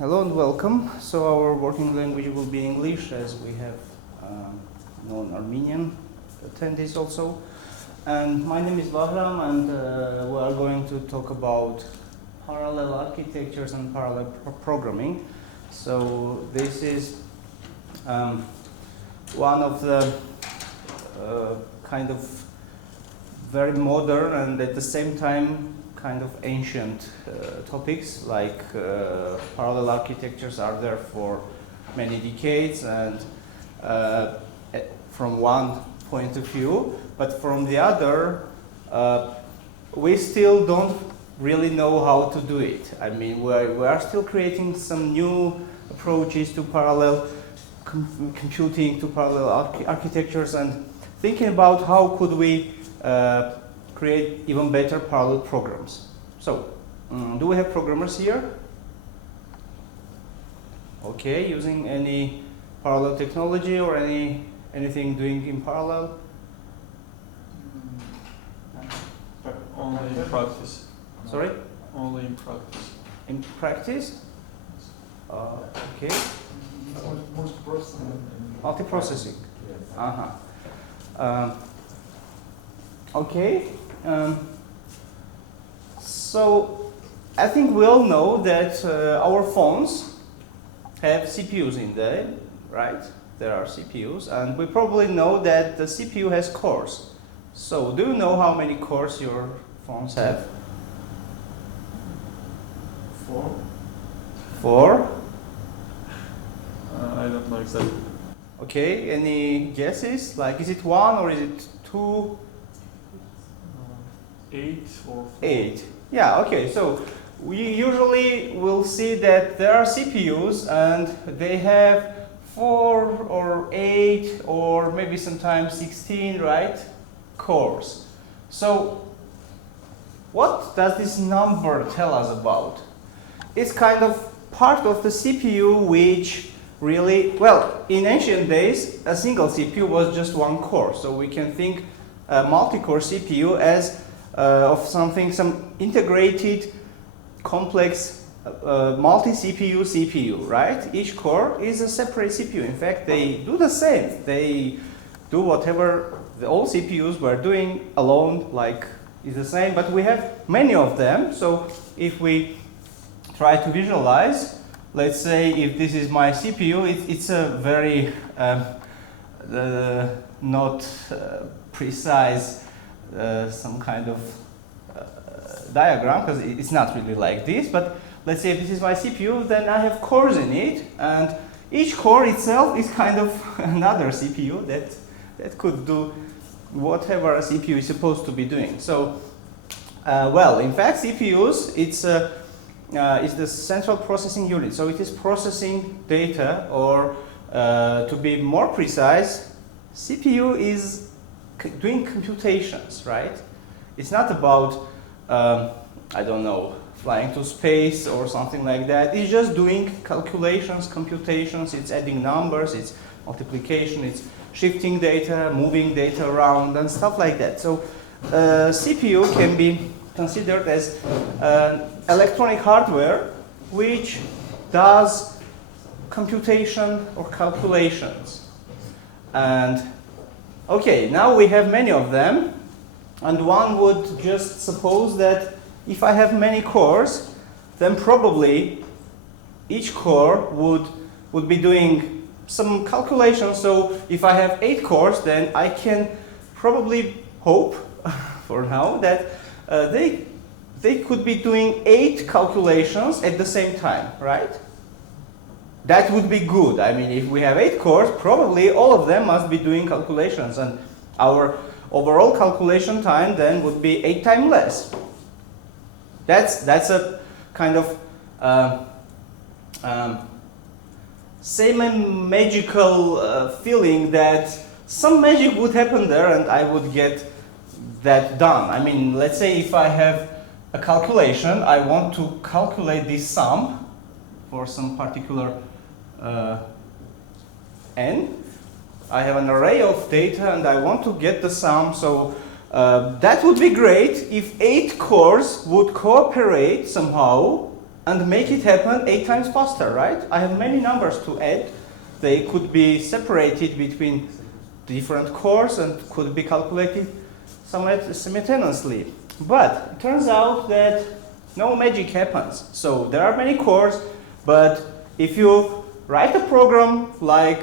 Hello and welcome. So our working language will be English, as we have non-Armenian attendees also. And my name is Vahram, and we are going to talk about parallel architectures and parallel programming. So this is one of the kind of very modern and at the same time kind of ancient topics, like parallel architectures are there for many decades, and from one point of view, but from the other, we still don't really know how to do it. I mean, we are still creating some new approaches to parallel computing, to parallel architectures, and thinking about how could we create even better parallel programs. So, do we have programmers here? Okay, using any parallel technology or anything doing in parallel? Only in practice. Sorry? Only in practice. In practice? Okay. Multiprocessing. Okay. So I think we all know that our phones have CPUs in them, right? There are CPUs, and we probably know that the CPU has cores. So do you know how many cores your phones have? 4? 4? I don't know exactly. Okay, any guesses? Like, is it 1 or is it 2? 8 or 4? 8. Yeah, okay, so we usually will see that there are CPUs and they have 4 or 8 or maybe sometimes 16, right? Cores. So what does this number tell us about? It's kind of part of the CPU which really, well, in ancient days, a single CPU was just one core. So we can think a multi-core CPU as of something, some integrated, complex multi-CPU CPU, right? Each core is a separate CPU. In fact, they do the same. They do whatever the old CPUs were doing alone, like is the same, but we have many of them. So if we try to visualize, let's say if this is my CPU, it's a very not precise some kind of diagram, because it's not really like this, but let's say if this is my CPU, then I have cores in it, and each core itself is kind of another CPU that could do whatever a CPU is supposed to be doing. So, well, in fact, CPUs, it's the central processing unit, so it is processing data, or to be more precise, CPU is doing computations, right? It's not about, I don't know, flying to space or something like that. It's just doing calculations, computations, it's adding numbers, it's multiplication, it's shifting data, moving data around, and stuff like that. So CPU can be considered as electronic hardware which does computation or calculations. And okay, now we have many of them, and one would just suppose that if I have many cores, then probably each core would be doing some calculations. So if I have 8 cores, then I can probably hope for now that they could be doing 8 calculations at the same time, right? That would be good. I mean, if we have 8 cores, probably all of them must be doing calculations, and our overall calculation time then would be 8 times less. That's a kind of semi-magical feeling that some magic would happen there and I would get that done. I mean, let's say if I have a calculation, I want to calculate this sum for some particular n. I have an array of data and I want to get the sum, so that would be great if 8 cores would cooperate somehow and make it happen 8 times faster, right? I have many numbers to add. They could be separated between different cores and could be calculated somewhat simultaneously. But it turns out that no magic happens. So there are many cores, but if you write a program like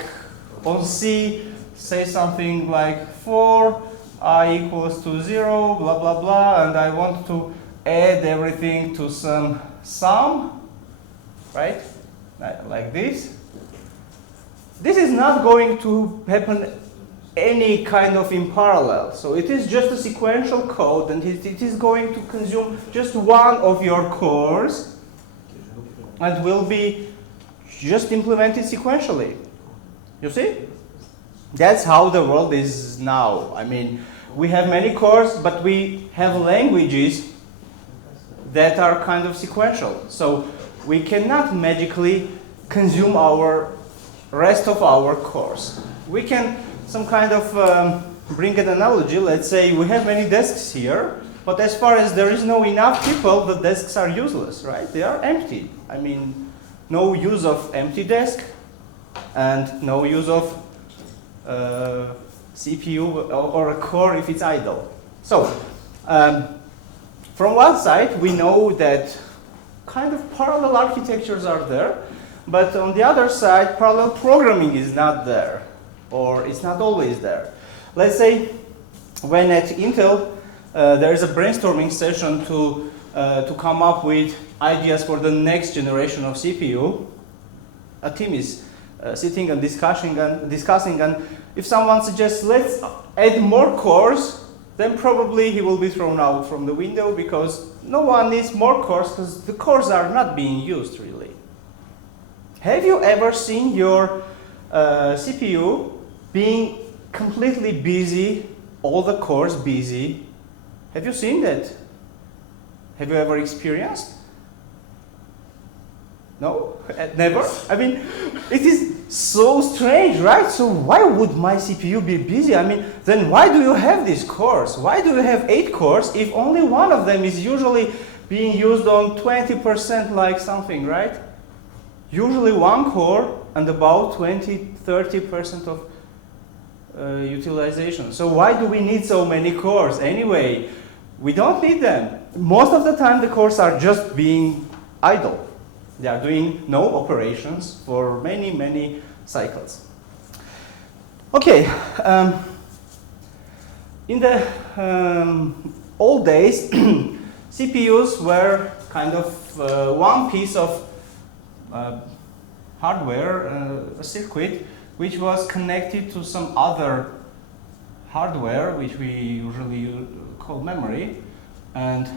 on C, say something like for I equals to 0, blah, blah, blah, and I want to add everything to some sum, right? Like this. This is not going to happen any kind of in parallel. So it is just a sequential code, and it is going to consume just one of your cores and will be just implemented sequentially. You see? That's how the world is now. I mean, we have many cores, but we have languages that are kind of sequential. So we cannot magically consume our rest of our cores. We can some kind of bring an analogy. Let's say we have many desks here, but as far as there is no enough people, the desks are useless, right? They are empty. I mean, no use of empty desk and no use of CPU or a core if it's idle. So, from one side, we know that kind of parallel architectures are there, but on the other side, parallel programming is not there, or it's not always there. Let's say when at Intel, there is a brainstorming session to come up with ideas for the next generation of CPU, a team is sitting and discussing, and if someone suggests, let's add more cores, then probably he will be thrown out from the window because no one needs more cores because the cores are not being used really. Have you ever seen your CPU being completely busy, all the cores busy? Have you seen that? Have you ever experienced? No? Never? I mean, it is so strange, right? So why would my CPU be busy? I mean, then why do you have these cores? Why do you have 8 cores if only one of them is usually being used on 20% like something, right? Usually one core and about 20-30% of utilization. So why do we need so many cores? Anyway, we don't need them. Most of the time the cores are just being idle. They are doing no operations for many, many cycles. Okay, in the old days, CPUs were kind of one piece of hardware, a circuit, which was connected to some other hardware, which we usually call memory. And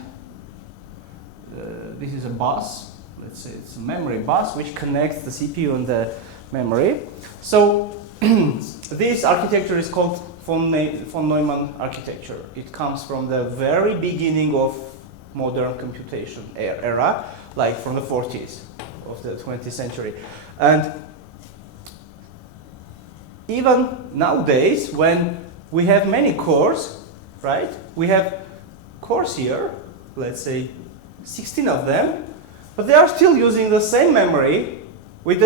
this is a bus. Let's say it's a memory bus which connects the CPU and the memory. So this architecture is called von Neumann architecture. It comes from the very beginning of modern computation era, like from the 40s of the 20th century. And even nowadays, when we have many cores, right? We have cores here, let's say 16 of them, but they are still using the same memory with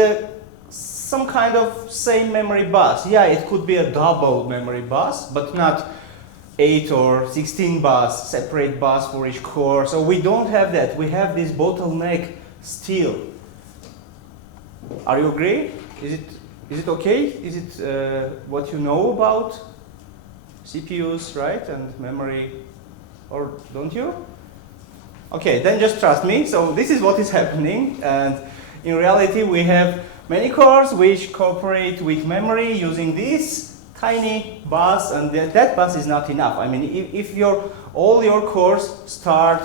some kind of same memory bus. Yeah, it could be a double memory bus, but not 8 or 16 bus, separate bus for each core. So we don't have that. We have this bottleneck still. Are you agree? Is it okay? Is it what you know about CPUs, right, and memory, or don't you? Okay, then just trust me. So this is what is happening, and in reality we have many cores which cooperate with memory using this tiny bus, and that bus is not enough. I mean, if all your cores start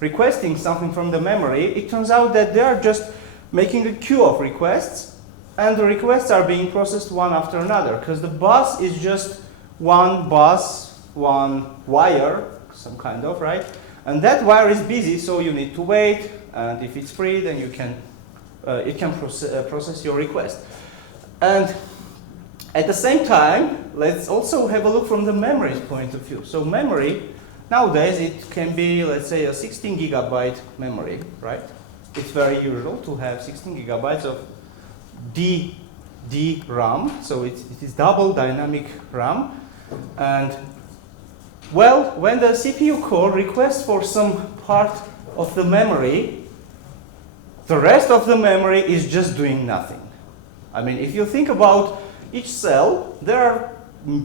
requesting something from the memory, it turns out that they are just making a queue of requests, and the requests are being processed one after another, because the bus is just one bus, one wire, some kind of, right? And that wire is busy, so you need to wait, and if it's free, then you can, it can process your request. And at the same time, let's also have a look from the memory's point of view. So memory, nowadays, it can be, let's say, a 16 gigabyte memory, right? it's very usual to have 16 gigabytes of DRAM, so it is double dynamic RAM. And well, when the CPU core requests for some part of the memory, the rest of the memory is just doing nothing. I mean, if you think about each cell, there are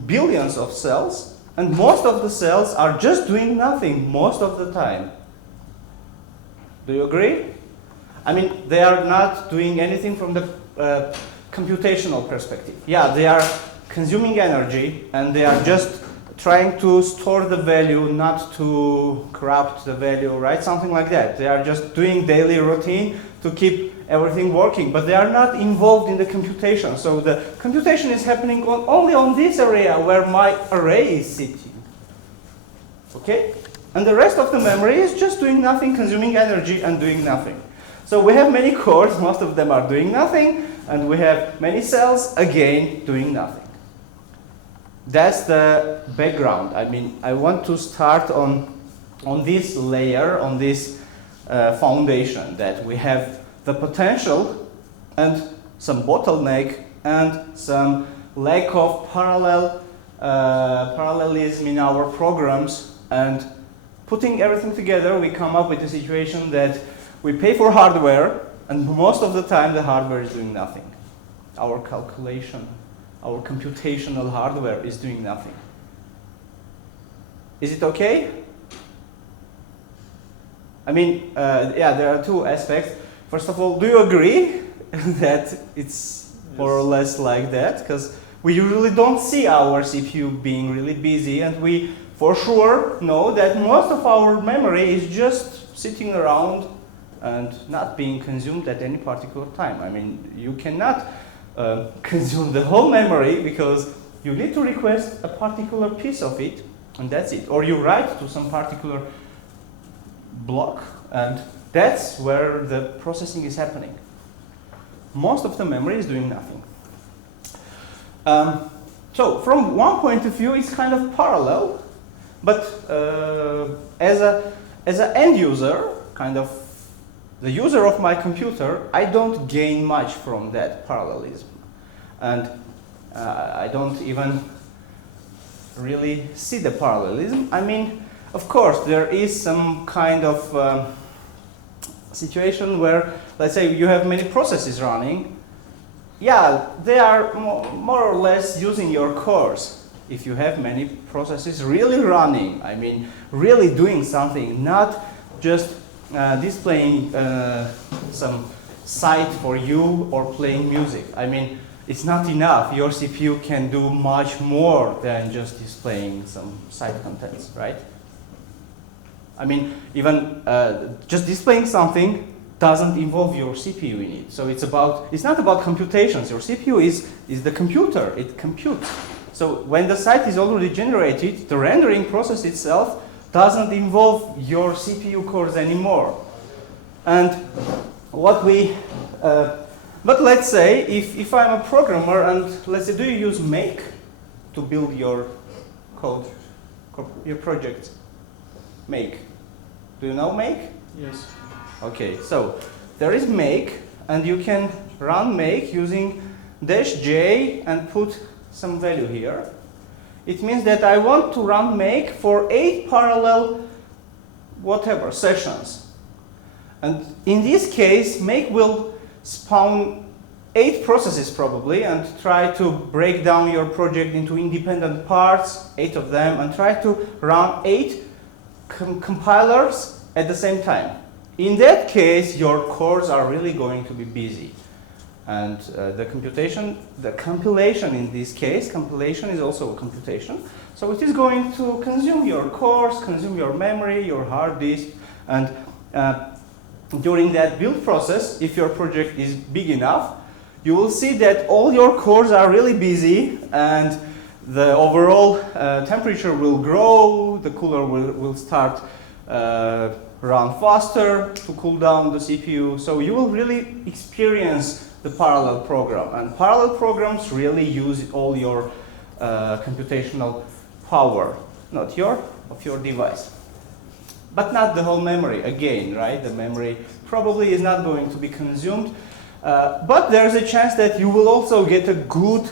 billions of cells, and most of the cells are just doing nothing most of the time. Do you agree? I mean, they are not doing anything from the computational perspective. Yeah, they are consuming energy, and they are just trying to store the value, not to corrupt the value, right? Something like that. They are just doing daily routine to keep everything working, but they are not involved in the computation. So the computation is happening only on this area where my array is sitting. Okay? And the rest of the memory is just doing nothing, consuming energy and doing nothing. So we have many cores, most of them are doing nothing, and we have many cells, again, doing nothing. That's the background. I mean, I want to start on this layer, on this foundation, that we have the potential and some bottleneck and some lack of parallelism in our programs, and putting everything together, we come up with a situation that we pay for hardware, and most of the time the hardware is doing nothing. Our calculation, our computational hardware is doing nothing. Is it okay? I mean, yeah, there are two aspects. First of all, do you agree that it's more or less like that? Because we usually don't see our CPU being really busy, and we for sure know that most of our memory is just sitting around and not being consumed at any particular time. I mean, you cannot consume the whole memory because you need to request a particular piece of it, and that's it. Or you write to some particular block, and that's where the processing is happening. Most of the memory is doing nothing. So from one point of view, it's kind of parallel, but as an end user, kind of the user of my computer, I don't gain much from that parallelism. And I don't even really see the parallelism. I mean, of course, there is some kind of situation where, let's say, you have many processes running. Yeah, they are more or less using your cores. If you have many processes really running, I mean, really doing something, not just displaying some site for you or playing music. I mean, it's not enough. Your CPU can do much more than just displaying some site contents, right? I mean, even just displaying something doesn't involve your CPU in it. So it's not about computations. Your CPU is the computer. It computes. So when the site is already generated, the rendering process itself doesn't involve your CPU cores anymore. And what we, but let's say if I'm a programmer, and let's say, do you use Make to build your code, your project? Make. Do you know Make? Yes. Okay, so there is Make, and you can run Make using -J and put some value here. It means that I want to run Make for 8 parallel whatever sessions. And in this case, Make will spawn 8 processes probably, and try to break down your project into independent parts, 8 of them, and try to run 8 compilers at the same time. In that case, your cores are really going to be busy. And the compilation in this case, compilation is also a computation. So it is going to consume your cores, consume your memory, your hard disk, and during that build process, if your project is big enough, you will see that all your cores are really busy, and the overall temperature will grow, the cooler will start run faster to cool down the CPU. So you will really experience the parallel program. And parallel programs really use all your computational power, of your device. but not the whole memory again, right? The memory probably is not going to be consumed, but there's a chance that you will also get a good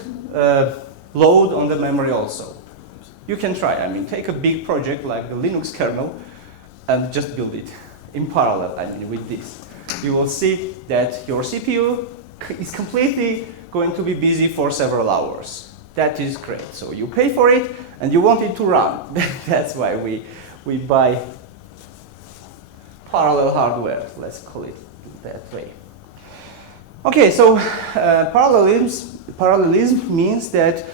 load on the memory also. You can try, I mean, take a big project like the Linux kernel and just build it in parallel, I mean, with this. You will see that your CPU is completely going to be busy for several hours. That is great. So you pay for it and you want it to run. That's why we buy parallel hardware, let's call it that way. Okay, so parallelism means that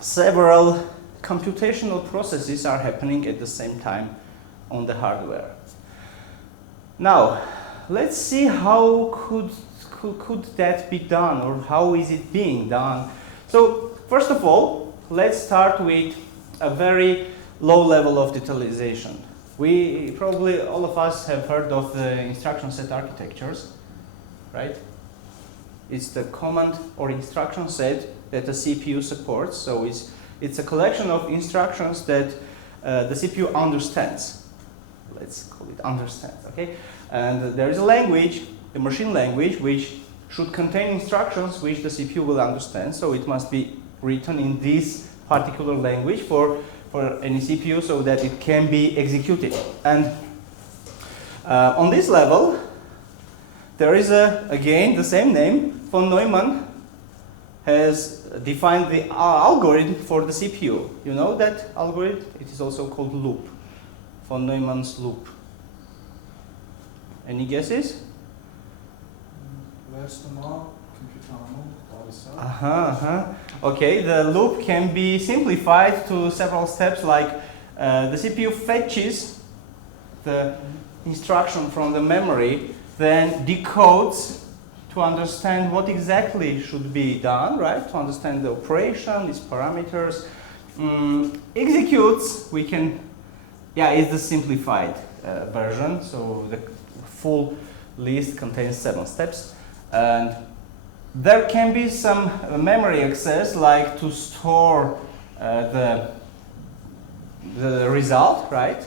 several computational processes are happening at the same time on the hardware. Now, let's see how could that be done, or how is it being done. So, first of all, let's start with a very low level of detailization. We probably, all of us have heard of the instruction set architectures, right? It's the command or instruction set that the CPU supports. So it's a collection of instructions that the CPU understands. Let's call it understands, okay? And there is a language, a machine language, which should contain instructions which the CPU will understand. So it must be written in this particular language for any CPU so that it can be executed. And on this level, there is again the same name. Von Neumann has defined the algorithm for the CPU. You know that algorithm? It is also called loop. Von Neumann's loop. Any guesses? Okay, the loop can be simplified to several steps, like the CPU fetches the instruction from the memory, then decodes to understand what exactly should be done, right? To understand the operation, its parameters, executes. We can, it's the simplified version. So the full list contains 7 steps, and there can be some memory access, like to store the result, right?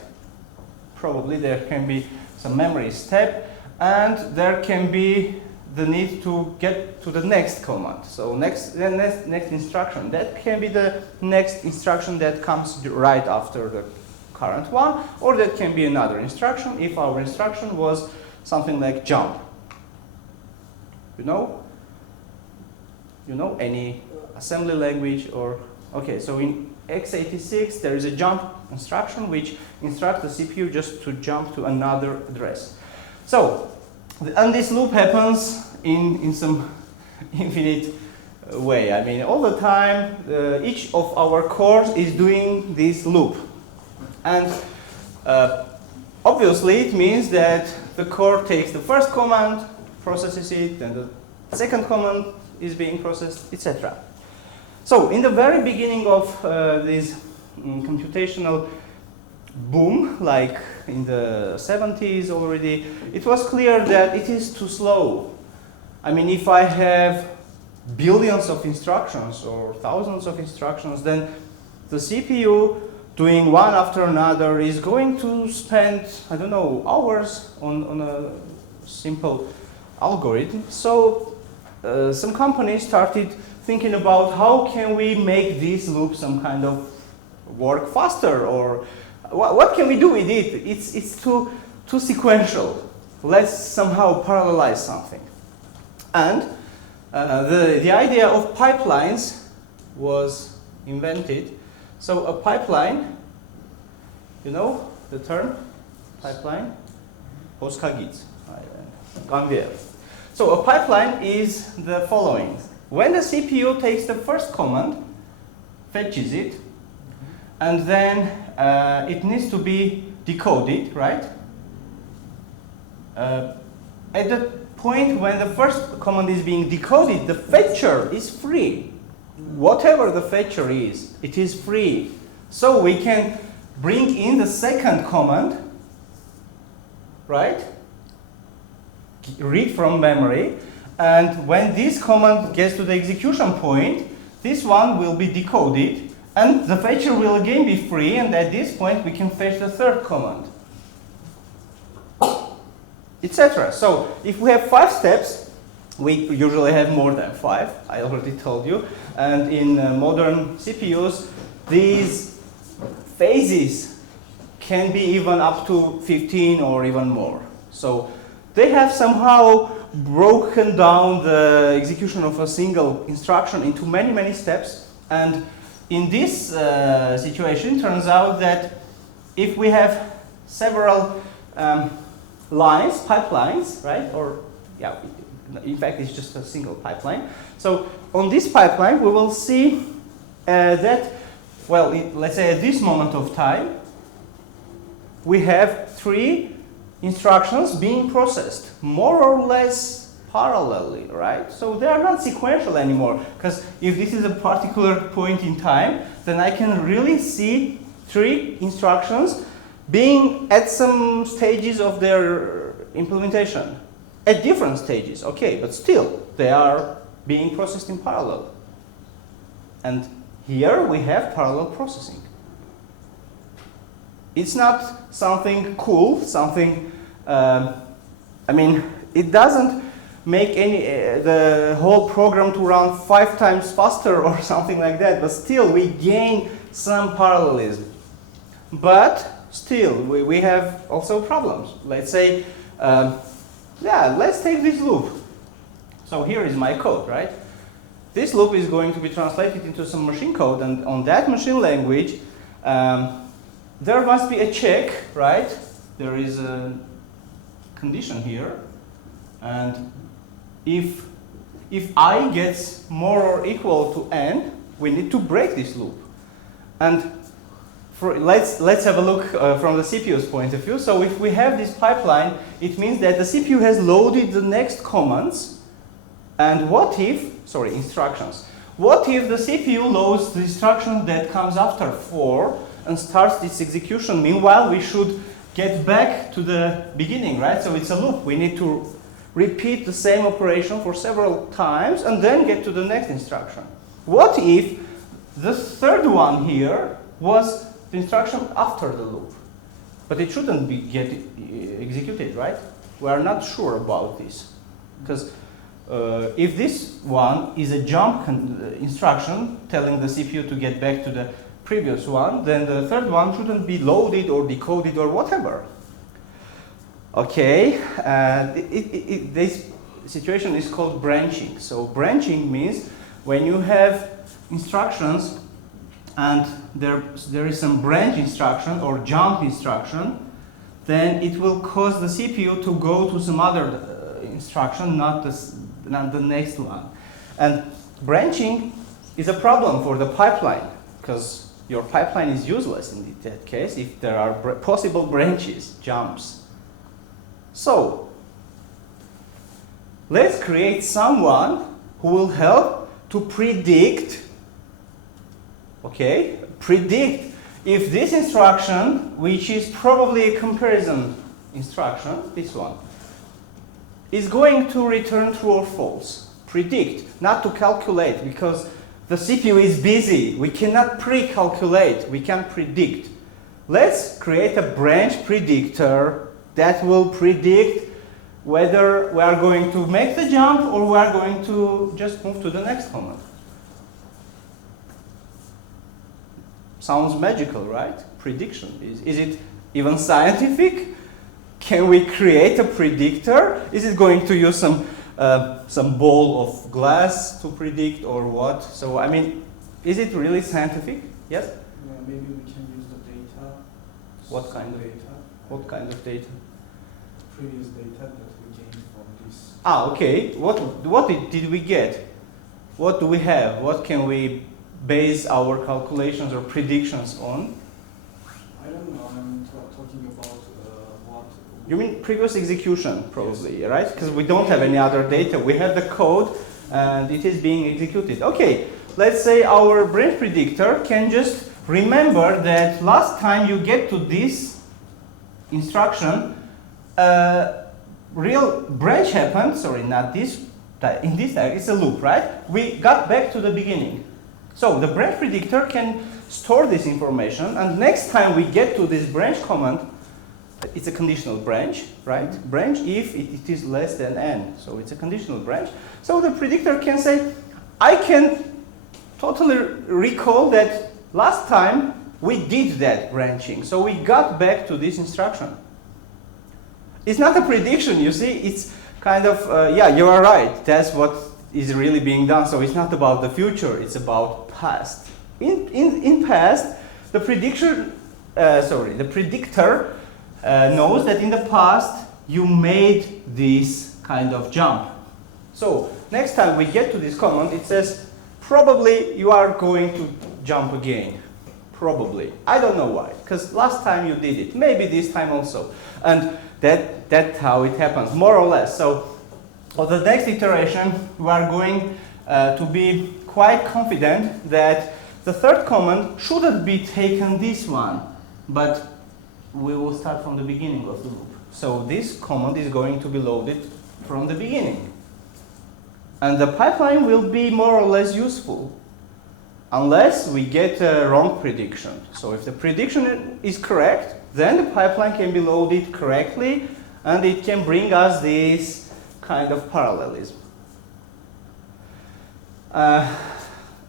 Probably there can be some memory step, and there can be the need to get to the next command. So next instruction. That can be the next instruction that comes right after the current one, or that can be another instruction if our instruction was something like jump. You know any assembly language or, okay, so in x86 there is a jump instruction which instructs the CPU just to jump to another address. So, and this loop happens in some infinite way. I mean, all the time, each of our cores is doing this loop. And obviously it means that the core takes the first command, processes it, and the second command is being processed, etc. So, in the very beginning of this computational boom, like in the 70s already, it was clear that it is too slow. I mean, if I have billions of instructions or thousands of instructions, then the CPU doing one after another is going to spend, I don't know, hours on a simple algorithm. So some companies started thinking about how can we make this loop some kind of work faster, or what can we do with it? It's too sequential. Let's somehow parallelize something. And the idea of pipelines was invented. So a pipeline, you know the term pipeline? Postkagic. So a pipeline is the following. When the CPU takes the first command, fetches it, and then it needs to be decoded, right? At the point when the first command is being decoded, the fetcher is free. Whatever the fetcher is, it is free. So we can bring in the second command, right? Read from memory. And when this command gets to the execution point, this one will be decoded, and the fetcher will again be free, and at this point we can fetch the third command. etc. So if we have 5 steps, we usually have more than 5, I already told you. And in modern CPUs, these phases can be even up to 15 or even more. So they have somehow broken down the execution of a single instruction into many, many steps. And in this situation, it turns out that if we have several lines, pipelines, right? Or, yeah, in fact, it's just a single pipeline. So on this pipeline, we will see that, well, let's say at this moment of time, we have 3 instructions being processed, more or less parallelly, right? So they are not sequential anymore, because if this is a particular point in time, then I can really see 3 instructions being at some stages of their implementation. At different stages, okay, but still, they are being processed in parallel. And here we have parallel processing. It's not something cool, something, I mean, it doesn't make any, the whole program to run 5 times faster or something like that, but still we gain some parallelism. But still, we have also problems. Let's say, yeah, let's take this loop. So here is my code, right? This loop is going to be translated into some machine code, and on that machine language, there must be a check, right? There is a condition here, and if I gets more or equal to n, we need to break this loop. And let's have a look from the CPU's point of view. So if we have this pipeline, it means that the CPU has loaded the next commands. And what if, sorry, instructions. What if the CPU loads the instruction that comes after 4 and starts this execution? Meanwhile, we should get back to the beginning, right? So it's a loop. We need to repeat the same operation for several times and then get to the next instruction. What if the third one here was the instruction after the loop? But it shouldn't be executed, right? We are not sure about this. Because if this one is a jump instruction telling the CPU to get back to the previous one, then the third one shouldn't be loaded or decoded or whatever. Okay, this situation is called branching. So branching means when you have instructions and there is some branch instruction or jump instruction, then it will cause the CPU to go to some other instruction, not the next one. And branching is a problem for the pipeline, because your pipeline is useless in that case if there are possible branches, jumps. So let's create someone who will help to predict, okay, predict if this instruction, which is probably a comparison instruction, this one, is going to return true or false. Predict, not to calculate, because the CPU is busy. We cannot pre-calculate, we can predict. Let's create a branch predictor that will predict whether we are going to make the jump or we are going to just move to the next command. Sounds magical, right? Prediction. Is it even scientific? Can we create a predictor? Is it going to use some ball of glass to predict or what? So, I mean, is it really scientific? Yes? Yeah, maybe we can use the data. What kind of data? What kind of data? Previous data that we gained from this. Ah, okay. What did we get? What do we have? What can we base our calculations or predictions on? I don't know. I'm talking about what. You mean previous execution, probably, Yes. right? Because we don't have any other data. We have the code, and it is being executed. Okay, let's say our branch predictor can just remember that last time you get to this instruction, real branch happened. Sorry, not this. In this time, it's a loop, right? We got back to the beginning. So the branch predictor can store this information, and next time we get to this branch command, it's a conditional branch, right? Branch if it is less than n. So it's a conditional branch. So the predictor can say, I can totally recall that last time we did that branching. So we got back to this instruction. It's not a prediction, you see. It's kind of, yeah, you are right. That's what is really being done. So it's not about the future. It's about past. In past, the predictor knows that in the past you made this kind of jump. So next time we get to this command, it says probably you are going to jump again. Probably. I don't know why, because last time you did it. Maybe this time also. And that's how it happens, more or less. So for the next iteration, we are going to be quite confident that the third command shouldn't be taken this one, but we will start from the beginning of the loop. So this command is going to be loaded from the beginning. And the pipeline will be more or less useful, unless we get a wrong prediction. So if the prediction is correct, then the pipeline can be loaded correctly, and it can bring us this kind of parallelism.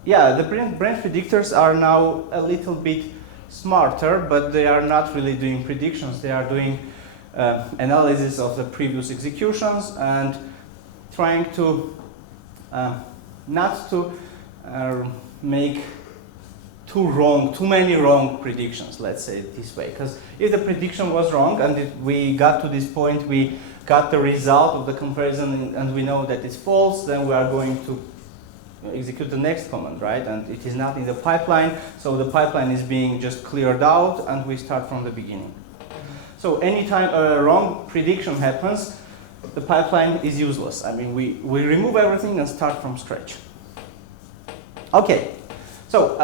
Yeah, the branch predictors are now a little bit smarter, but they are not really doing predictions. They are doing analysis of the previous executions and trying to not to make too many wrong predictions, let's say it this way. Because if the prediction was wrong and we got to this point, we got the result of the comparison and we know that it's false, then we are going to execute the next command, right? And it is not in the pipeline, so the pipeline is being just cleared out and we start from the beginning. So anytime a wrong prediction happens, the pipeline is useless. I mean, we remove everything and start from scratch. Okay, so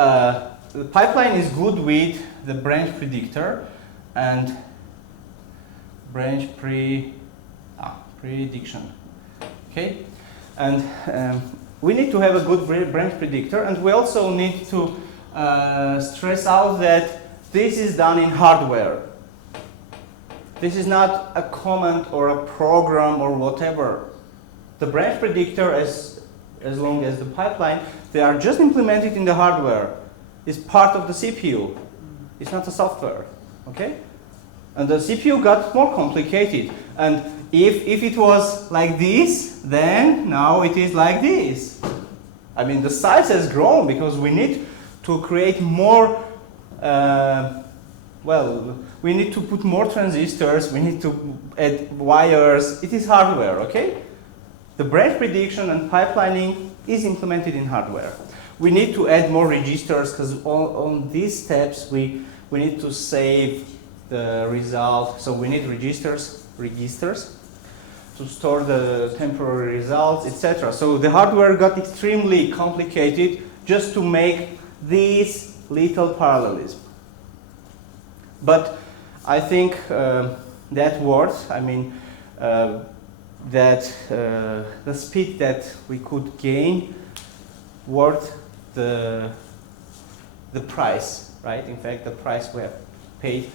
the pipeline is good with the branch predictor and branch prediction. Okay, and we need to have a good branch predictor, and we also need to stress out that this is done in hardware. This is not a command or a program or whatever. The branch predictor, as long as the pipeline, they are just implemented in the hardware. It's part of the CPU. It's not a software. Okay? And the CPU got more complicated. And if it was like this, then now it is like this. I mean, the size has grown because we need to create more, we need to put more transistors, we need to add wires. It is hardware, okay? The branch prediction and pipelining is implemented in hardware. We need to add more registers because on these steps we need to save the result. So we need registers to store the temporary results, etc. So the hardware got extremely complicated just to make this little parallelism. But I think that worth, I mean, that the speed that we could gain worth the price, right? In fact, the price we have paid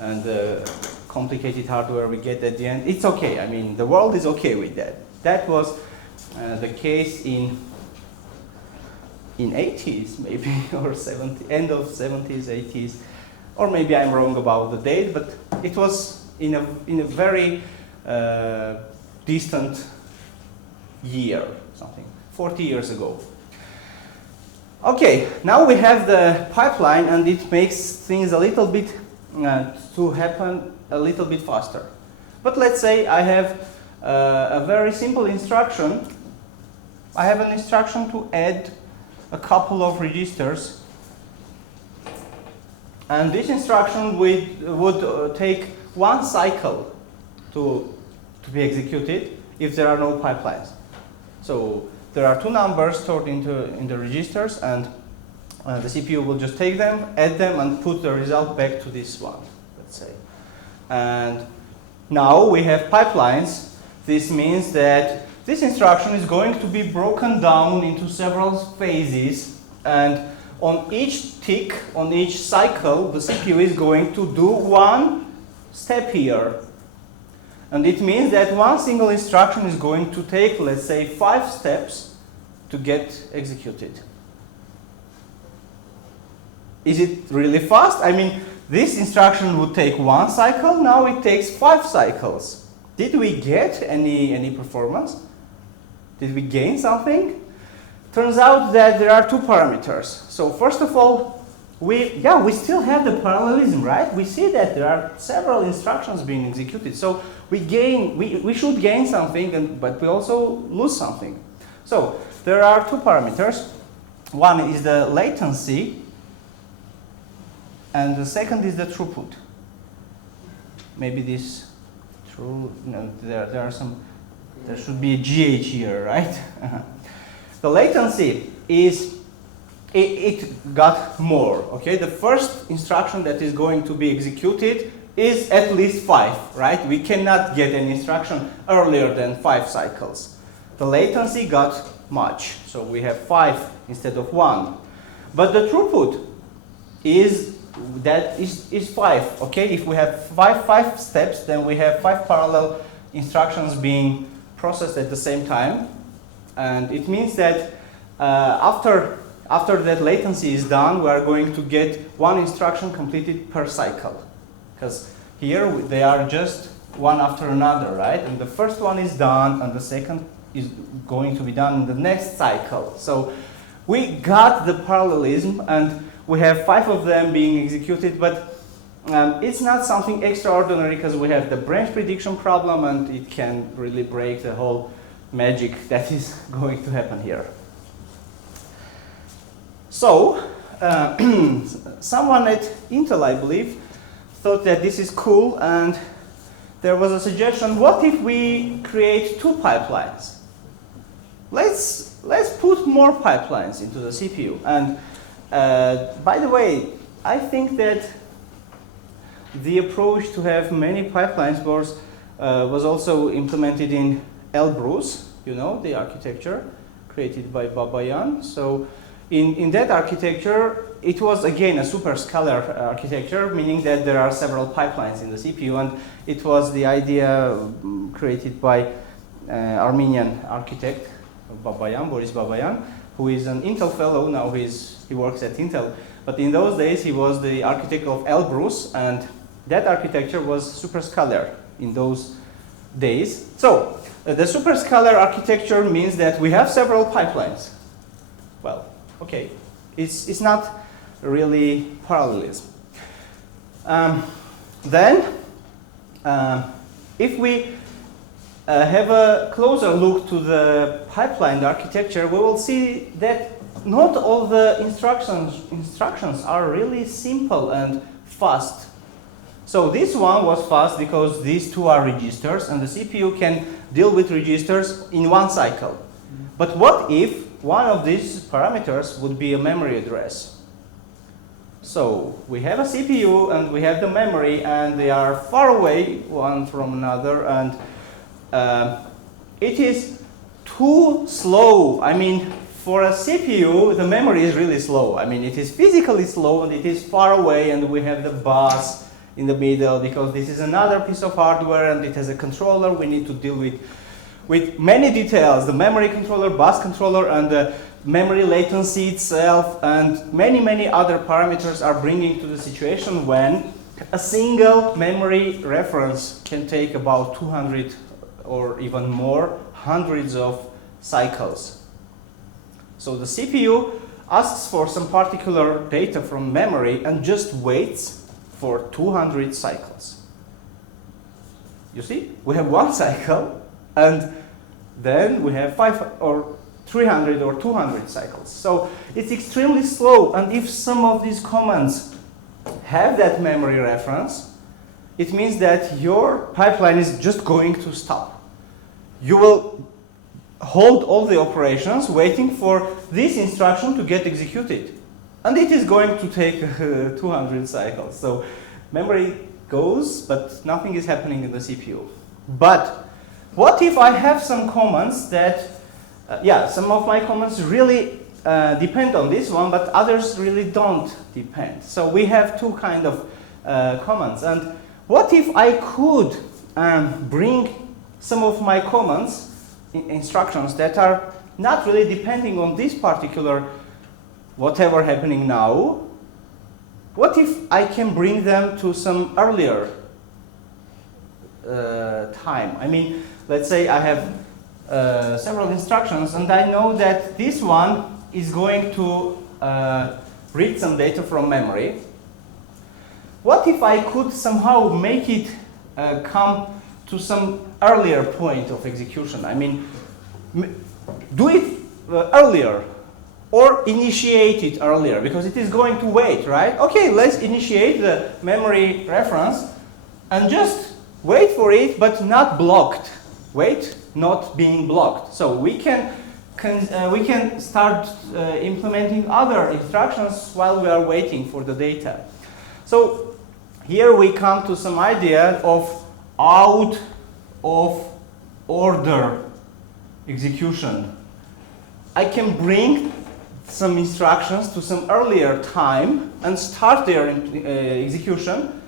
and the complicated hardware we get at the end, it's okay. I mean, the world is okay with that. That was the case in 80s maybe, or end of 70s, 80s, or maybe I'm wrong about the date, but it was in a very distant year, something, 40 years ago. Okay, now we have the pipeline and it makes things a little bit to happen a little bit faster. But let's say I have a very simple instruction. I have an instruction to add a couple of registers, and this instruction would take one cycle to be executed if there are no pipelines. So there are two numbers stored in the registers, and the CPU will just take them, add them, and put the result back to this one, let's say. And now we have pipelines. This means that this instruction is going to be broken down into several phases, and on each tick, on each cycle, the CPU is going to do one step here. And it means that one single instruction is going to take, let's say, 5 steps to get executed. Is it really fast? I mean, this instruction would take 1 cycle, now it takes 5 cycles. Did we get any performance? Did we gain something? Turns out that there are 2 parameters. So first of all, we still have the parallelism, right? We see that there are several instructions being executed. So we should gain something, but we also lose something. So there are 2 parameters. One is the latency, and the second is the throughput. Maybe this true. No, there are some. There should be a GH here, right? The latency is. It got more, okay? The first instruction that is going to be executed is at least 5, right? We cannot get an instruction earlier than 5 cycles. The latency got much, so we have 5 instead of 1. But the throughput is 5, okay? If we have 5 steps, then we have 5 parallel instructions being processed at the same time. And it means that after that latency is done, we are going to get 1 instruction completed per cycle. Because here they are just one after another, right? And the first one is done, and the second is going to be done in the next cycle. So we got the parallelism, and we have 5 of them being executed, but it's not something extraordinary because we have the branch prediction problem, and it can really break the whole magic that is going to happen here. So, someone at Intel, I believe, thought that this is cool, and there was a suggestion, what if we create 2 pipelines? Let's put more pipelines into the CPU. And by the way, I think that the approach to have many pipelines was also implemented in Elbrus, you know, the architecture created by Babayan. So in that architecture, it was again a superscalar architecture, meaning that there are several pipelines in the CPU, and it was the idea created by Armenian architect Babayan, Boris Babayan, who is an Intel fellow. Now he works at Intel, but in those days he was the architect of Elbrus, and that architecture was superscalar in those days. So the superscalar architecture means that we have several pipelines. Well, okay, it's not really parallelism. Then, if we have a closer look to the pipeline architecture, we will see that not all the instructions are really simple and fast. So this one was fast because these 2 are registers, and the CPU can deal with registers in 1 cycle. But what if one of these parameters would be a memory address? So we have a CPU and we have the memory, and they are far away one from another, and it is too slow. I mean, for a CPU, the memory is really slow. I mean, it is physically slow, and it is far away, and we have the bus in the middle because this is another piece of hardware, and it has a controller. We need to deal with many details, the memory controller, bus controller, and the memory latency itself, and many other parameters are bringing to the situation when a single memory reference can take about 200 or even more, hundreds of cycles. So the CPU asks for some particular data from memory and just waits for 200 cycles. You see, we have 1 cycle, and then we have 5 or 300 or 200 cycles. So it's extremely slow, and if some of these commands have that memory reference, it means that your pipeline is just going to stop. You will hold all the operations waiting for this instruction to get executed. And it is going to take 200 cycles. So memory goes, but nothing is happening in the CPU. But what if I have some commands that, some of my commands really depend on this one, but others really don't depend. So we have 2 kind of commands. And what if I could bring some of my commands, instructions that are not really depending on this particular whatever happening now? What if I can bring them to some earlier time? I mean, let's say I have several instructions and I know that this one is going to read some data from memory. What if I could somehow make it come to some earlier point of execution? I mean, do it earlier or initiate it earlier, because it is going to wait, right? Okay, let's initiate the memory reference and just wait for it, but not blocked. Wait, not being blocked. So we can start implementing other instructions while we are waiting for the data. So here we come to some idea of out of order execution. I can bring some instructions to some earlier time and start their execution,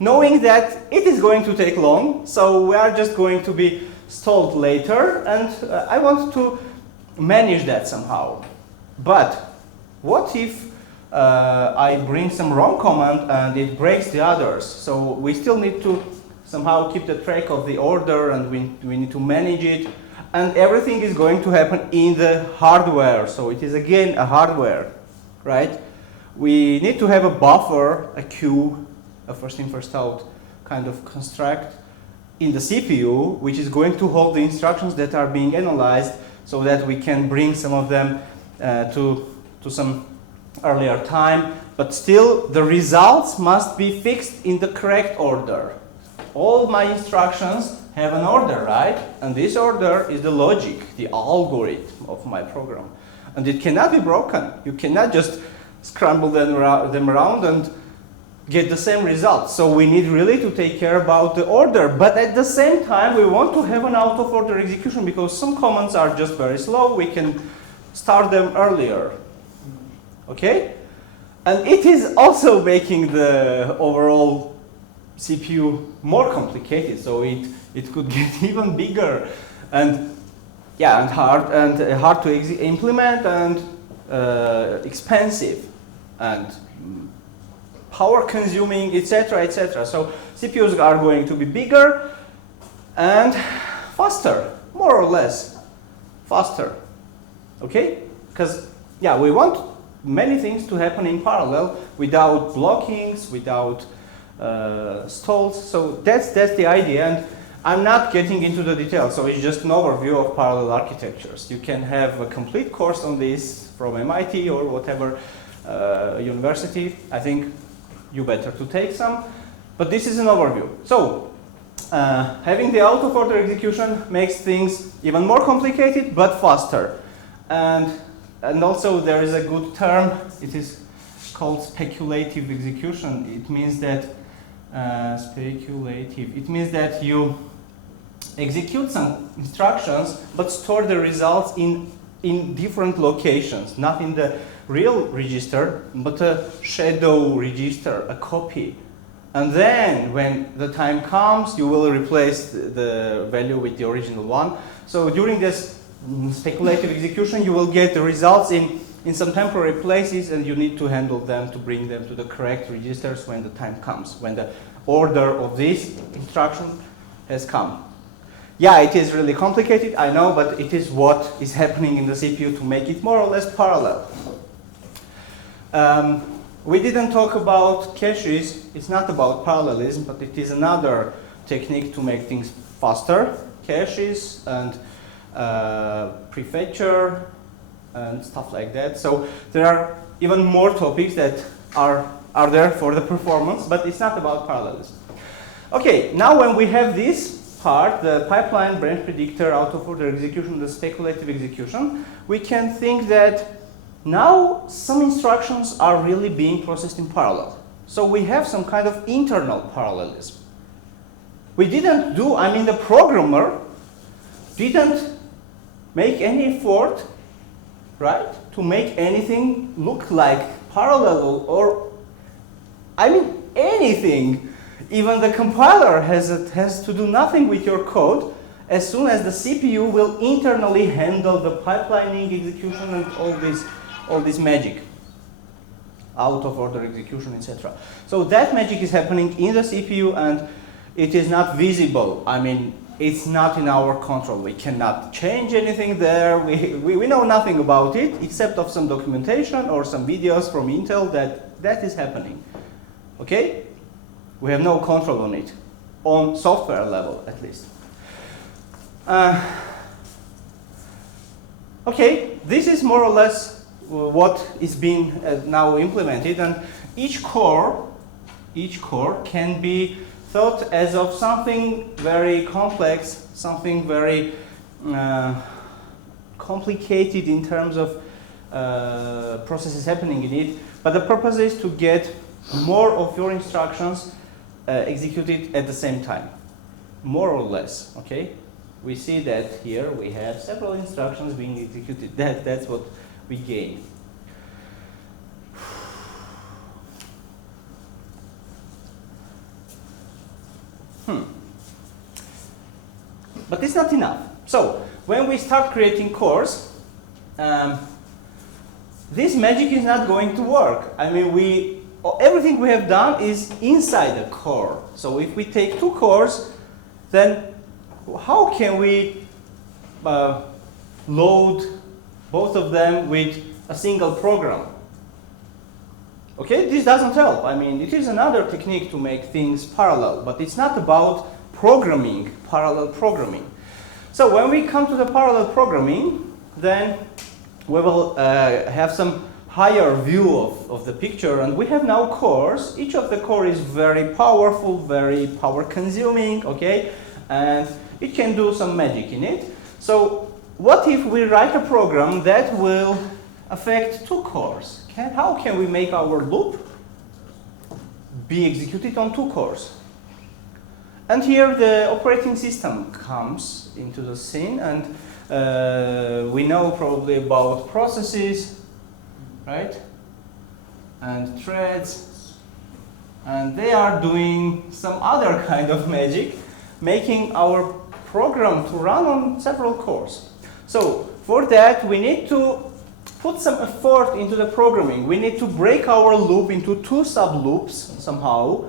knowing that it is going to take long, so we are just going to be stalled later, and I want to manage that somehow. But what if I bring some wrong command and it breaks the others? So we still need to somehow keep the track of the order, and we need to manage it, and everything is going to happen in the hardware. So it is again a hardware, right? We need to have a buffer, a queue, a first in first out kind of construct in the CPU, which is going to hold the instructions that are being analyzed, so that we can bring some of them to some earlier time, but still the results must be fixed in the correct order. All my instructions have an order, right? And this order is the logic, the algorithm of my program. And it cannot be broken. You cannot just scramble them around and get the same results. So we need really to take care about the order. But at the same time, we want to have an out-of-order execution, because some commands are just very slow. We can start them earlier. Okay? And it is also making the overall CPU more complicated, so it could get even bigger and yeah, and hard to implement, and expensive and power consuming, etc., etc. So CPUs are going to be bigger and faster, more or less faster. Okay? Because yeah, we want many things to happen in parallel without blockings, without stalls. So that's the idea, and I'm not getting into the details, so it's just an overview of parallel architectures. You can have a complete course on this from MIT or whatever university. I think you better to take some, but this is an overview. So having the out-of-order execution makes things even more complicated but faster, and also there is a good term. It is called speculative execution. It means that It means that you execute some instructions but store the results in different locations, not in the real register, but a shadow register, a copy. And then when the time comes, you will replace the value with the original one. So during this speculative execution, you will get the results in some temporary places, and you need to handle them to bring them to the correct registers when the time comes, when the order of this instruction has come. Yeah, it is really complicated, I know, but it is what is happening in the CPU to make it more or less parallel. We didn't talk about caches. It's not about parallelism, but it is another technique to make things faster. Caches and prefetcher and stuff like that. So there are even more topics that are there for the performance, but it's not about parallelism. Okay, now when we have this part, the pipeline, branch predictor, out-of-order execution, the speculative execution, we can think that now some instructions are really being processed in parallel. So we have some kind of internal parallelism. We didn't do, I mean the programmer didn't make any effort, right, to make anything look like parallel or, I mean anything. Even the compiler has to do nothing with your code as soon as the CPU will internally handle the pipelining, execution, and all this magic, out of order execution, etc. So that magic is happening in the CPU, and it is not visible. I mean, it's not in our control. We cannot change anything there. We know nothing about it except of some documentation or some videos from Intel that is happening. Okay? We have no control on it, on software level at least. Okay, this is more or less what is being now implemented, and each core can be thought as of something very complex, something very complicated in terms of processes happening in it, but the purpose is to get more of your instructions executed at the same time, more or less, okay? We see that here we have several instructions being executed. That's what we gain. But it's not enough. So when we start creating cores, this magic is not going to work. I mean, everything we have done is inside the core. So if we take two cores, then how can we load both of them with a single program? Okay, this doesn't help. I mean, it is another technique to make things parallel, but it's not about programming, parallel programming. So when we come to the parallel programming, then we will have some higher view of the picture, and we have now cores. Each of the core is very powerful, very power consuming, okay, and it can do some magic in it. So what if we write a program that will affect two cores? How can we make our loop be executed on two cores? And here the operating system comes into the scene, and we know probably about processes, right? And threads, and they are doing some other kind of magic, making our program to run on several cores. So for that, we need to put some effort into the programming. We need to break our loop into two sub-loops somehow,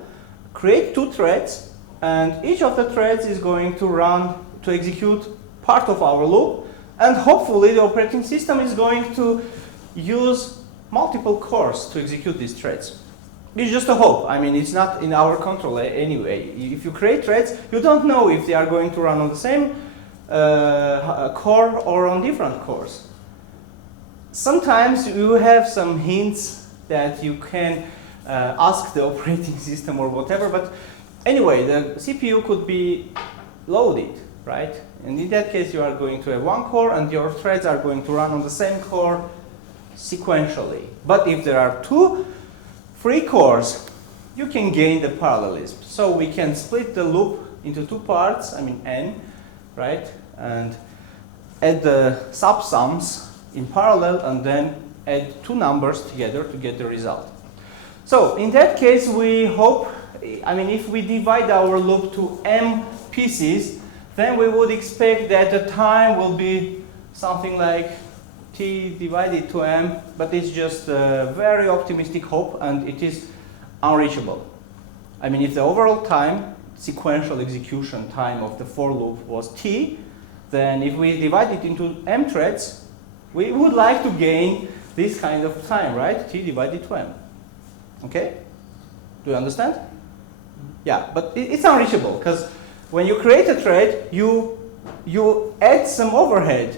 create two threads, and each of the threads is going to execute part of our loop, and hopefully the operating system is going to use multiple cores to execute these threads. It's just a hope. I mean, it's not in our control anyway. If you create threads, you don't know if they are going to run on the same core or on different cores. Sometimes you have some hints that you can ask the operating system or whatever, but anyway, the CPU could be loaded, right? And in that case, you are going to have one core, and your threads are going to run on the same core sequentially. But if there are two free cores, you can gain the parallelism. So we can split the loop into two parts, I mean n, right? And add the subsums in parallel, and then add two numbers together to get the result. So in that case, we hope, I mean, if we divide our loop to m pieces, then we would expect that the time will be something like t divided to m, but it's just a very optimistic hope, and it is unreachable. I mean, if the overall time, sequential execution time of the for loop was t, then if we divide it into m threads, we would like to gain this kind of time, right? T divided to m. Okay? Do you understand? Yeah, but it's unreachable, because when you create a thread, you add some overhead.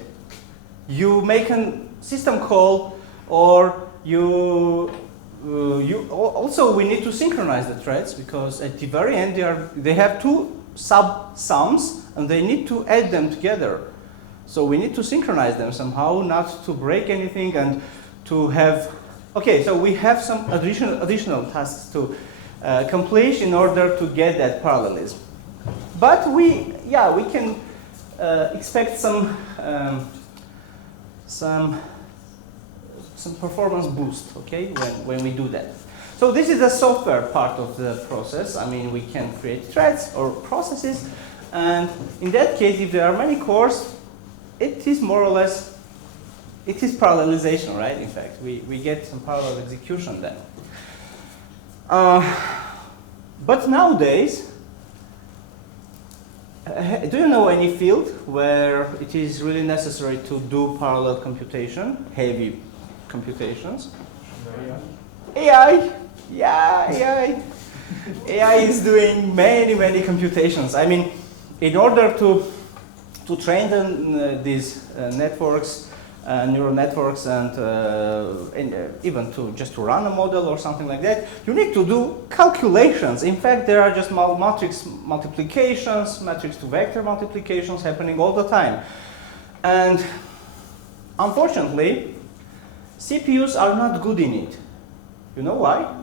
You make a system call, or also we need to synchronize the threads, because at the very end they have two sub-sums, and they need to add them together. So we need to synchronize them somehow, not to break anything, and to have. Okay, so we have some additional tasks to complete in order to get that parallelism. But we can expect some performance boost, okay, when we do that. So this is the software part of the process. I mean, we can create threads or processes, and in that case, if there are many cores, it is more or less, it is parallelization, right? In fact, we get some parallel execution then. But nowadays, do you know any field where it is really necessary to do parallel computation, heavy computations? AI. Yeah, AI. AI is doing many computations. I mean, in order to train these networks, neural networks, and even just to run a model or something like that, you need to do calculations. In fact, there are just matrix multiplications, matrix to vector multiplications happening all the time. And unfortunately, CPUs are not good in it. You know why?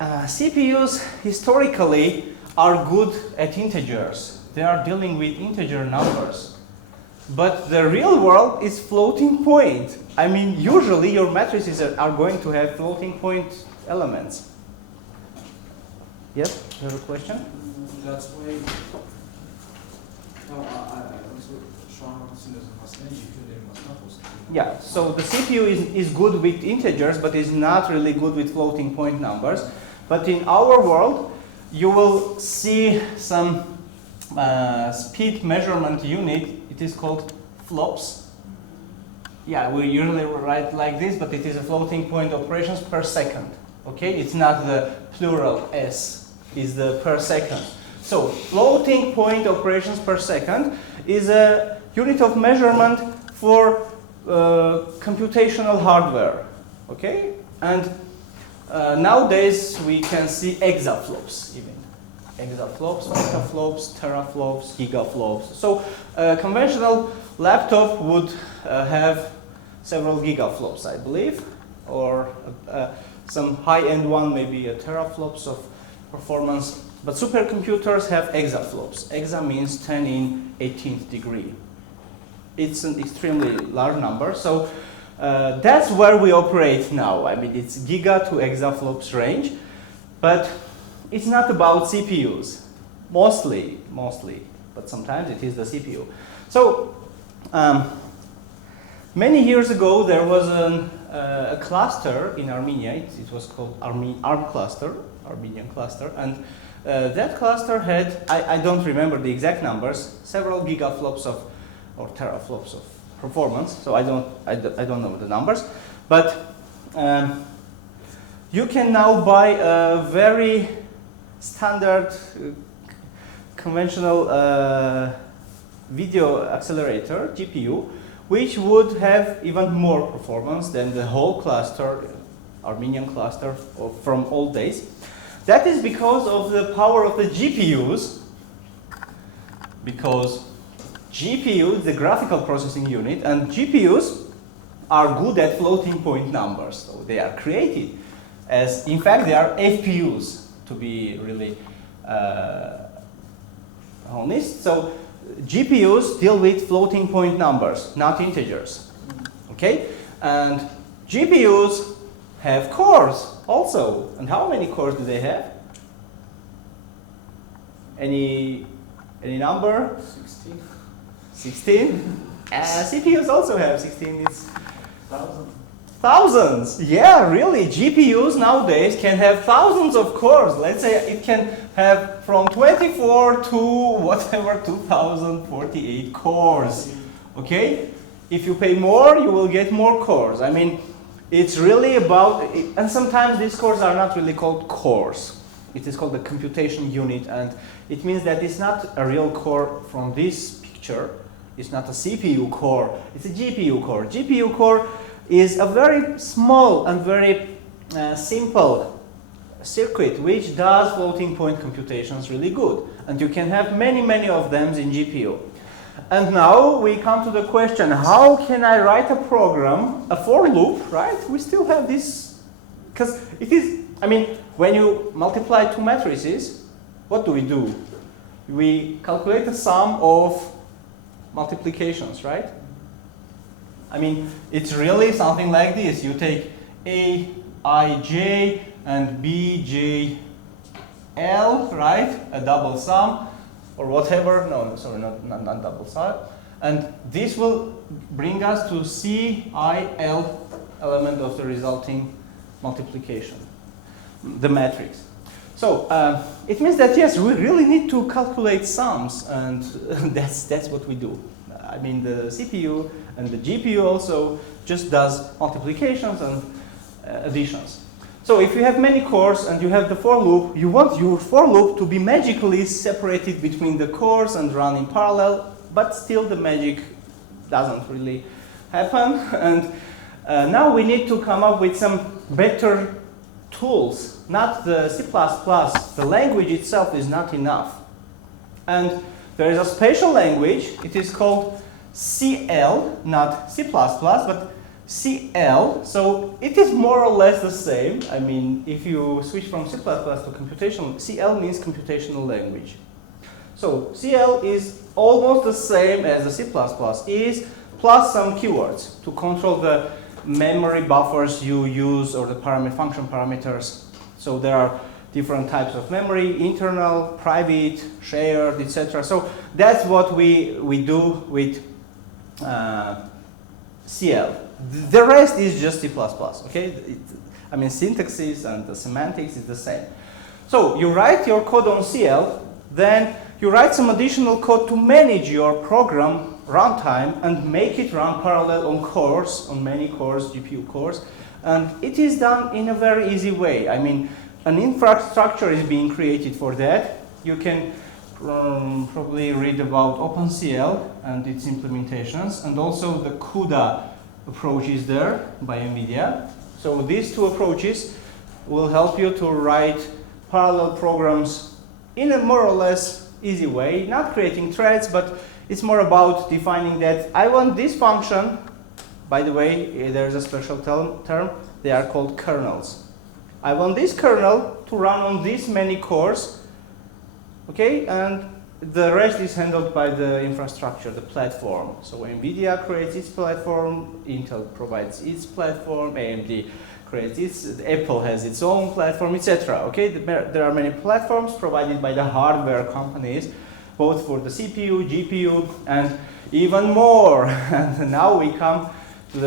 CPUs historically are good at integers. They are dealing with integer numbers. But the real world is floating point. I mean, usually your matrices are going to have floating point elements. Yes, you have a question? That's why. No, I also schauen, was eine GPU, der was not. Yeah, so the CPU is good with integers, but is not really good with floating point numbers. But in our world, you will see some speed measurement unit. It is called flops. Yeah, we usually write like this, but it is a floating point operations per second. Okay, it's not the plural S, it's the per second. So floating point operations per second is a unit of measurement for computational hardware. Okay, and nowadays we can see exaflops even. Exaflops, petaflops, teraflops, gigaflops. So a conventional laptop would have several gigaflops, I believe, or some high-end one, maybe a teraflops of performance. But supercomputers have exaflops. Exa means 10 in 18th degree. It's an extremely large number. So that's where we operate now. I mean, it's giga to exaflops range, but it's not about CPUs, mostly, but sometimes it is the CPU. So many years ago, there was a cluster in Armenia. It was called ARM cluster, Armenian cluster, and that cluster had, I don't remember the exact numbers, several gigaflops or teraflops of performance. So I don't know the numbers, but you can now buy a very standard conventional video accelerator GPU, which would have even more performance than the whole cluster, Armenian cluster from old days. That is because of the power of the GPUs, because GPU is the graphical processing unit, and GPUs are good at floating point numbers. So they are created as, in fact, they are FPUs, to be really honest. So GPUs deal with floating point numbers, not integers. Okay? And GPUs have cores also. And how many cores do they have? Any number? 16. 16? CPUs also have 16. It's thousands. Yeah, really. GPUs nowadays can have thousands of cores. Let's say it can have from 24 to whatever 2048 cores. Okay? If you pay more, you will get more cores. I mean, it's really about, and sometimes these cores are not really called cores. It is called the computation unit, and it means that it's not a real core from this picture. It's not a CPU core, it's a GPU core. GPU core is a very small and very simple circuit which does floating point computations really good. And you can have many of them in GPU. And now we come to the question, how can I write a program, a for loop, right? We still have this, because it is, I mean, when you multiply two matrices, what do? We calculate the sum of multiplications, right? I mean, it's really something like this. You take Aij and Bjl, right? A double sum or whatever. No, sorry, not double sum. And this will bring us to Cil element of the resulting multiplication, the matrix. So it means that yes, we really need to calculate sums, and that's what we do. I mean, the CPU and the GPU also just does multiplications and additions. So if you have many cores and you have the for loop, you want your for loop to be magically separated between the cores and run in parallel, but still the magic doesn't really happen. And now we need to come up with some better tools, not the C++. The language itself is not enough. And there is a special language. It is called CL, not C++, but CL. So it is more or less the same. I mean, if you switch from C++ to computational, CL means computational language. So CL is almost the same as the C++ is, plus some keywords to control the memory buffers you use or the function parameters. So there are different types of memory: internal, private, shared, etc. So that's what we do with CL. The rest is just C++. Okay, I mean, syntaxes and the semantics is the same. So you write your code on CL, then you write some additional code to manage your program runtime and make it run parallel on cores, on many cores, GPU cores, and it is done in a very easy way. I mean, an infrastructure is being created for that. You can probably read about OpenCL and its implementations, and also the CUDA approach is there by NVIDIA. So these two approaches will help you to write parallel programs in a more or less easy way, not creating threads, but it's more about defining that I want this function. By the way, there's a special term. They are called kernels. I want this kernel to run on these many cores, okay, and the rest is handled by the infrastructure, the platform. So NVIDIA creates its platform, Intel provides its platform, AMD creates its, Apple has its own platform, etc. Okay, there are many platforms provided by the hardware companies, both for the CPU, GPU, and even more. And now we come to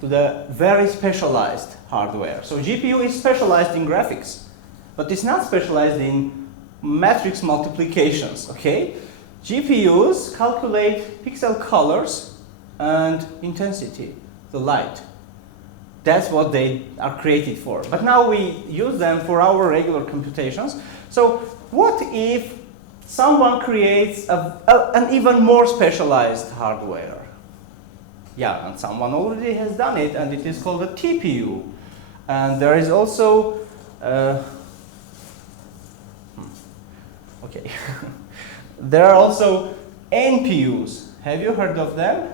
the very specialized hardware. So GPU is specialized in graphics, but it's not specialized in matrix multiplications. Okay, GPUs calculate pixel colors and intensity, the light. That's what they are created for. But now we use them for our regular computations. So what if someone creates an even more specialized hardware? Yeah, and someone already has done it, and it is called a TPU. And there is also, okay, there are also NPUs. Have you heard of them?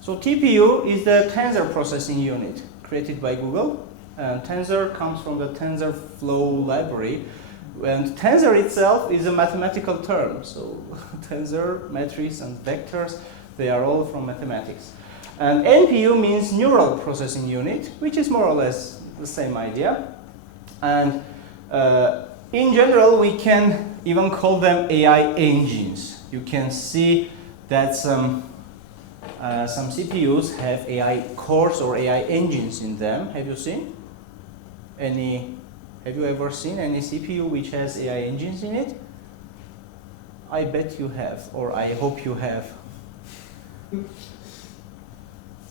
So TPU is the tensor processing unit created by Google. And tensor comes from the TensorFlow library. And tensor itself is a mathematical term. So tensor, matrix, and vectors, they are all from mathematics. And NPU means neural processing unit, which is more or less the same idea. And in general, we can even call them AI engines. You can see that some CPUs have AI cores or AI engines in them. Have you seen any? Have you ever seen any CPU which has AI engines in it? I bet you have, or I hope you have.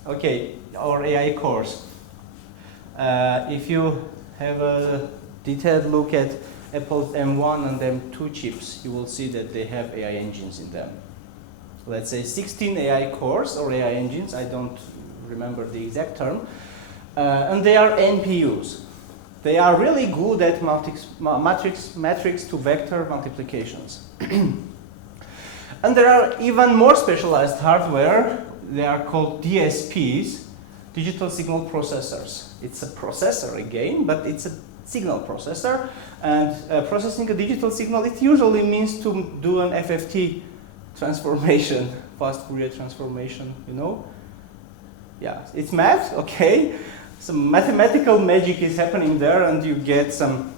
Okay, or AI cores. If you have a detailed look at Apple's M1 and M2 chips, you will see that they have AI engines in them. Let's say 16 AI cores or AI engines, I don't remember the exact term, and they are NPUs. They are really good at matrix to vector multiplications. And there are even more specialized hardware. They are called DSPs, digital signal processors. It's a processor again, but it's a signal processor. And processing a digital signal, it usually means to do an FFT transformation, fast Fourier transformation, you know? Yeah, it's math, okay. Some mathematical magic is happening there, and you get some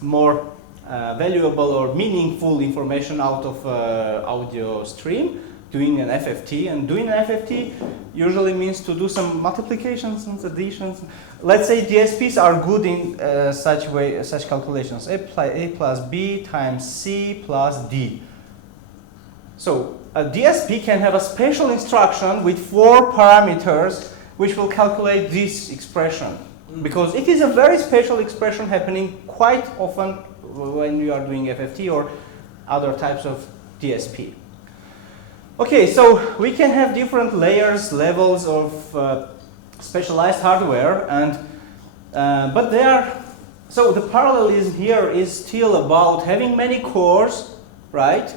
more valuable or meaningful information out of audio stream doing an FFT. And doing an FFT usually means to do some multiplications and additions. Let's say DSPs are good in such calculations. A plus B times C plus D. So a DSP can have a special instruction with 4 parameters which will calculate this expression. Because it is a very special expression happening quite often when you are doing FFT or other types of DSP. Okay, so we can have different layers, levels of specialized hardware, and but they are, so the parallelism here is still about having many cores, right?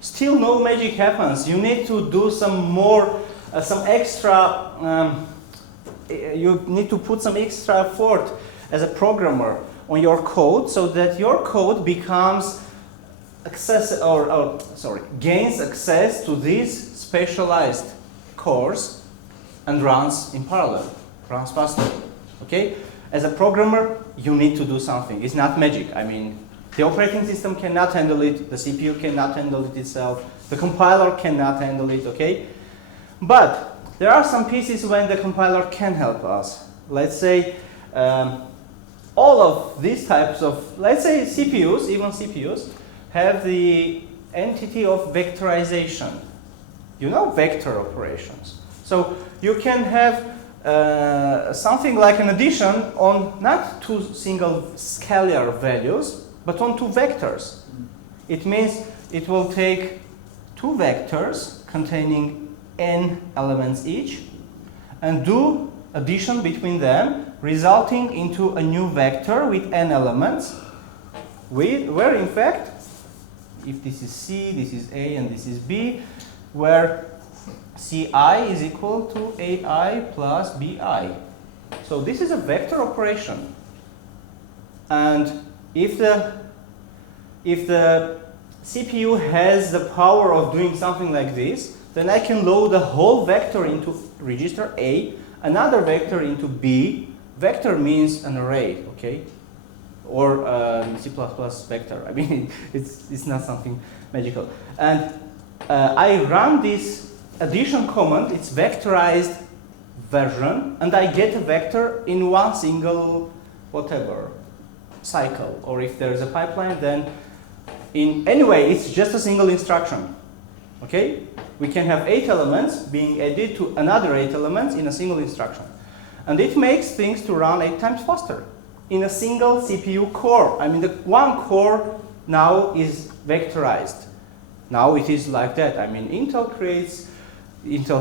Still no magic happens. You need to do some more, some extra, you need to put some extra effort as a programmer on your code so that your code becomes gains access to these specialized cores and runs in parallel, runs faster, okay? As a programmer, you need to do something. It's not magic. I mean, the operating system cannot handle it, the CPU cannot handle it itself, the compiler cannot handle it, okay? But there are some pieces when the compiler can help us. Let's say all of these types of, let's say CPUs, even CPUs, have the entity of vectorization. You know vector operations. So you can have something like an addition on not 2 single scalar values, but on 2 vectors. It means it will take 2 vectors containing n elements each and do addition between them, resulting into a new vector with n elements, where in fact, if this is C, this is A, and this is B, where Ci is equal to Ai plus Bi. So this is a vector operation. And if the CPU has the power of doing something like this, then I can load a whole vector into register A, another vector into B. Vector means an array, okay? Or C++ vector. I mean, it's not something magical. And I run this addition command, it's vectorized version, and I get a vector in one single whatever cycle. Or if there is a pipeline, then anyway, it's just a single instruction. Okay? We can have 8 elements being added to another 8 elements in a single instruction. And it makes things to run 8 times faster in a single CPU core. I mean, the one core now is vectorized. Now it is like that. I mean, Intel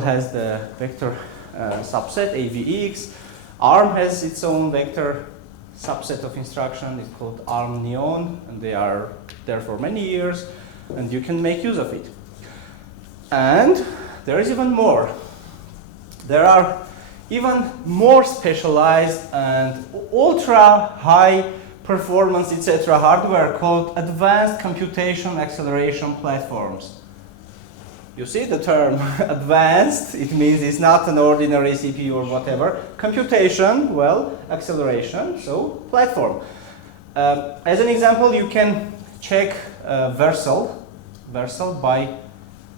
has the vector subset, AVX. ARM has its own vector subset of instruction. It's called ARM Neon, and they are there for many years, and you can make use of it. And there is even more. There are even more specialized and ultra high performance, etc. hardware called advanced computation acceleration platforms. You see the term advanced, it means it's not an ordinary CPU or whatever. Computation, well, acceleration, so platform. As an example, you can check Versal by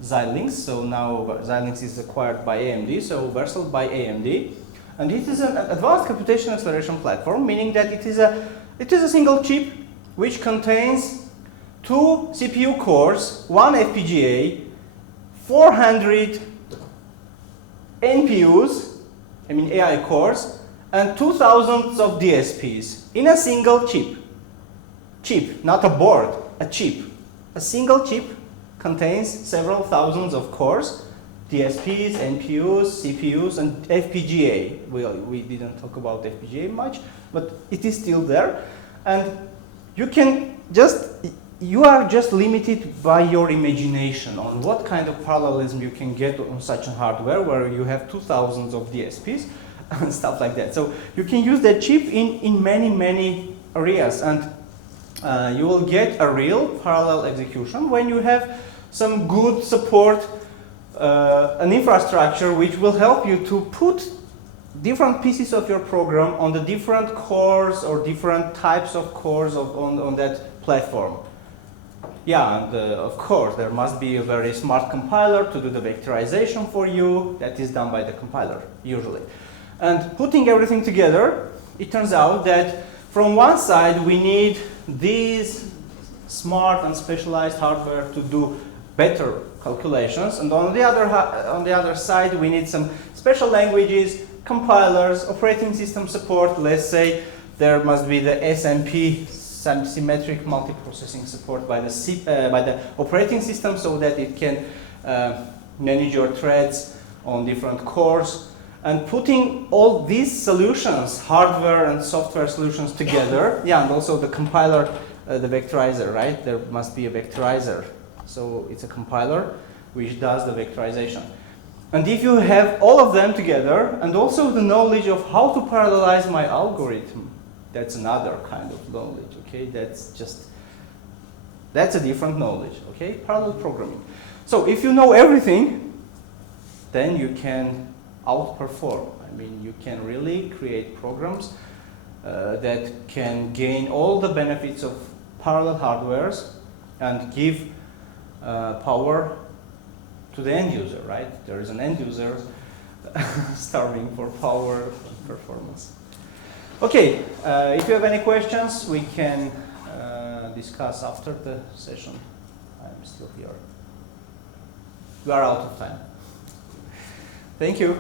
Xilinx. So now Xilinx is acquired by AMD, so Versal by AMD. And it is an advanced computation acceleration platform, meaning that it is a single chip which contains 2 CPU cores, 1 FPGA, 400 NPUs, I mean AI cores, and 2,000 of DSPs in a single chip. Chip, not a board, a chip. A single chip contains several thousands of cores, DSPs, NPUs, CPUs, and FPGA. We didn't talk about FPGA much, but it is still there. And you are just limited by your imagination on what kind of parallelism you can get on such a hardware where you have 2,000 of DSPs and stuff like that. So you can use that chip in many, many areas, and you will get a real parallel execution when you have some good support an infrastructure which will help you to put different pieces of your program on the different cores or different types of cores on that platform. Yeah, and of course there must be a very smart compiler to do the vectorization for you. That is done by the compiler, usually. And putting everything together, it turns out that from one side we need these smart and specialized hardware to do better calculations, and on the other side we need some special languages, compilers, operating system support. Let's say there must be the SMP, some symmetric multiprocessing support by the operating system, so that it can manage your threads on different cores. And putting all these solutions, hardware and software solutions together, yeah, and also the compiler, the vectorizer, right? There must be a vectorizer. So it's a compiler which does the vectorization. And if you have all of them together, and also the knowledge of how to parallelize my algorithm, that's another kind of knowledge, okay? That's a different knowledge, okay? Parallel programming. So if you know everything, then you can outperform. I mean, you can really create programs that can gain all the benefits of parallel hardwares and give power to the end user, right? There is an end user starving for power and performance. Okay, if you have any questions, we can discuss after the session. I'm still here. We are out of time. Thank you.